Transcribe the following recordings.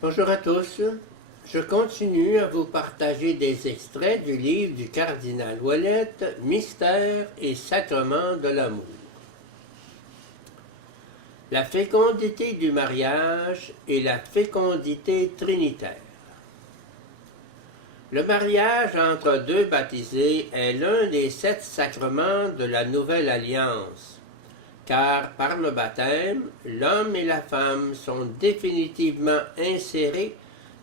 Bonjour à tous. Je continue à vous partager des extraits du livre du cardinal Ouellette, Mystères et sacrements de l'amour. La fécondité du mariage et la fécondité trinitaire. Le mariage entre deux baptisés est l'un des 7 sacrements de la Nouvelle Alliance, car par le baptême, l'homme et la femme sont définitivement insérés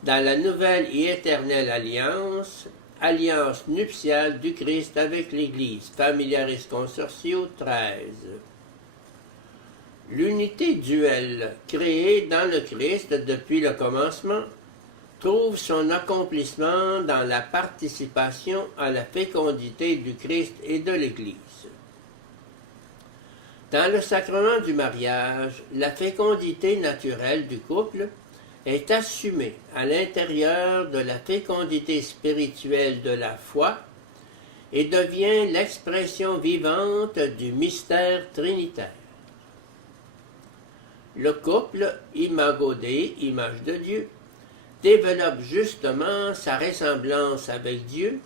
dans la nouvelle et éternelle alliance, alliance nuptiale du Christ avec l'Église, Familiaris Consortio 13. L'unité duelle, créée dans le Christ depuis le commencement, trouve son accomplissement dans la participation à la fécondité du Christ et de l'Église. Dans le sacrement du mariage, la fécondité naturelle du couple est assumée à l'intérieur de la fécondité spirituelle de la foi et devient l'expression vivante du mystère trinitaire. Le couple, imago Dei, image de Dieu, développe justement sa ressemblance avec Dieu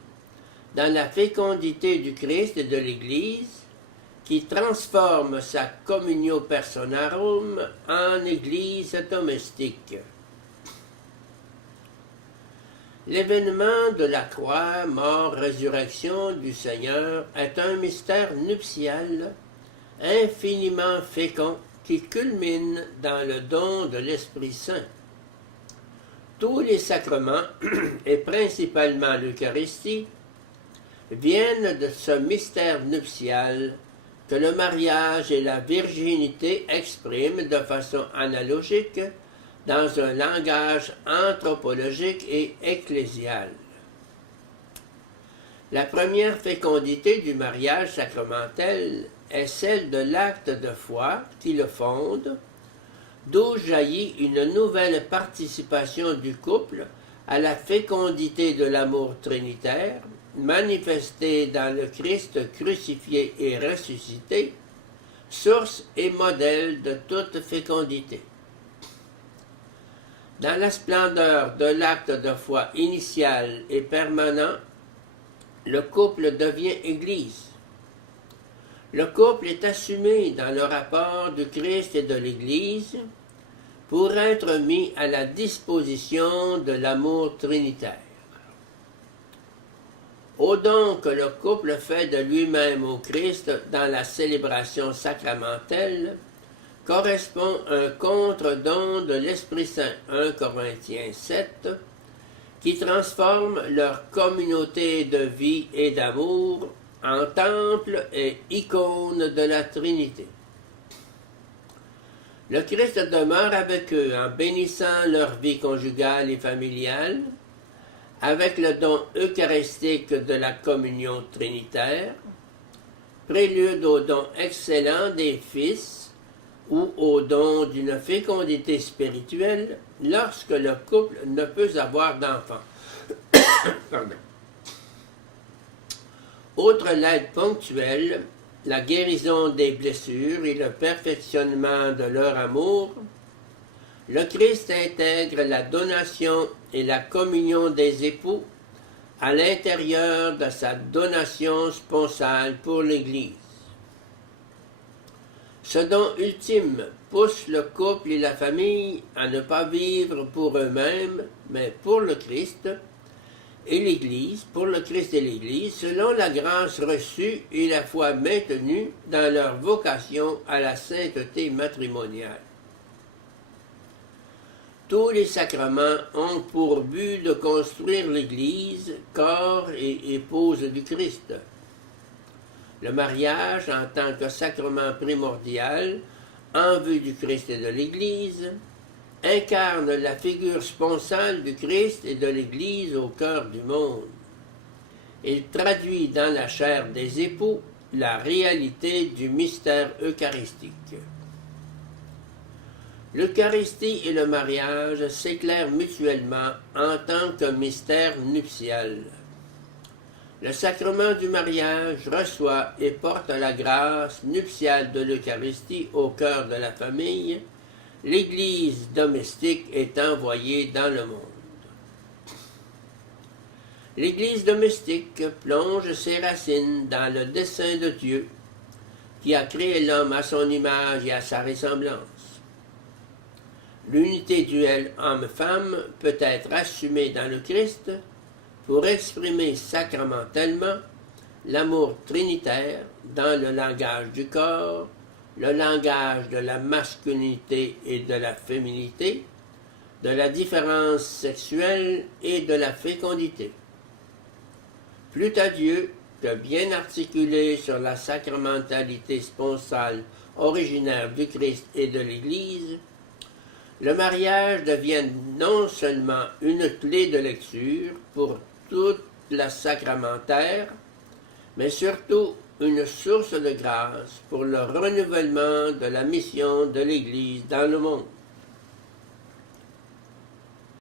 dans la fécondité du Christ et de l'Église, qui transforme sa communio personarum en Église domestique. L'événement de la croix, mort, résurrection du Seigneur est un mystère nuptial infiniment fécond qui culmine dans le don de l'Esprit Saint. Tous les sacrements, et principalement l'Eucharistie, viennent de ce mystère nuptial que le mariage et la virginité expriment de façon analogique dans un langage anthropologique et ecclésial. La première fécondité du mariage sacramentel est celle de l'acte de foi qui le fonde, d'où jaillit une nouvelle participation du couple à la fécondité de l'amour trinitaire, manifestée dans le Christ crucifié et ressuscité, source et modèle de toute fécondité. Dans la splendeur de l'acte de foi initial et permanent, le couple devient Église. Le couple est assumé dans le rapport du Christ et de l'Église pour être mis à la disposition de l'amour trinitaire. Au don que le couple fait de lui-même au Christ dans la célébration sacramentelle, correspond un contre-don de l'Esprit Saint, 1 Corinthiens 7, qui transforme leur communauté de vie et d'amour en temple et icône de la Trinité. Le Christ demeure avec eux en bénissant leur vie conjugale et familiale, avec le don eucharistique de la communion trinitaire, prélude au don excellent des fils, ou au don d'une fécondité spirituelle lorsque le couple ne peut avoir d'enfant. Outre l'aide ponctuelle, la guérison des blessures et le perfectionnement de leur amour, le Christ intègre la donation et la communion des époux à l'intérieur de sa donation sponsale pour l'Église. Ce don ultime pousse le couple et la famille à ne pas vivre pour eux-mêmes, mais pour le Christ et l'Église, pour le Christ et l'Église, selon la grâce reçue et la foi maintenue dans leur vocation à la sainteté matrimoniale. Tous les sacrements ont pour but de construire l'Église, corps et épouse du Christ. Le mariage, en tant que sacrement primordial, en vue du Christ et de l'Église, incarne la figure sponsale du Christ et de l'Église au cœur du monde. Il traduit dans la chair des époux la réalité du mystère eucharistique. L'Eucharistie et le mariage s'éclairent mutuellement en tant que mystère nuptial. Le sacrement du mariage reçoit et porte la grâce nuptiale de l'Eucharistie au cœur de la famille, l'Église domestique est envoyée dans le monde. L'Église domestique plonge ses racines dans le dessein de Dieu, qui a créé l'homme à son image et à sa ressemblance. L'unité duelle homme-femme peut être assumée dans le Christ pour exprimer sacramentellement l'amour trinitaire dans le langage du corps, le langage de la masculinité et de la féminité, de la différence sexuelle et de la fécondité. Plût à Dieu que, bien articulé sur la sacramentalité sponsale originaire du Christ et de l'Église, le mariage devienne non seulement une clé de lecture pour toute la sacramentaire, mais surtout une source de grâce pour le renouvellement de la mission de l'Église dans le monde.